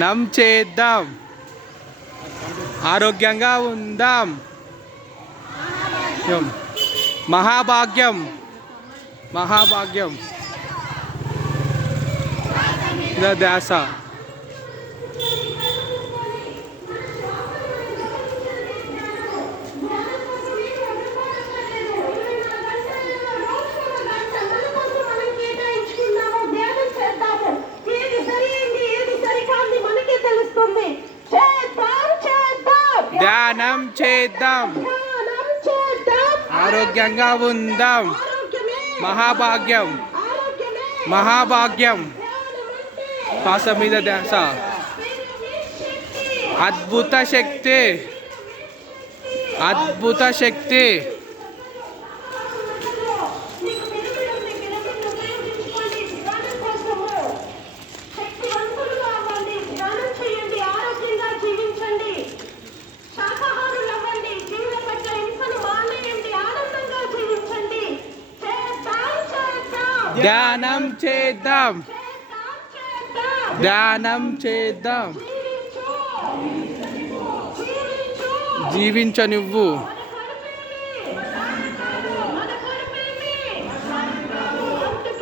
నమ్ చేద్దాం, ఆరోగ్యంగా ఉందాం. మహాభాగ్యం, మహాభాగ్యం. ధ్యాస. ధ్యానం చేద్దాం, ఆరోగ్యంగా ఉందాం. మహాభాగ్యం, మహాభాగ్యం. శ్వాస మీద ధ్యాస. అద్భుత శక్తి, అద్భుత శక్తి. ధ్యానం చేద్దాం, ధ్యానం చేద్దాం. జీవించ నువ్వు.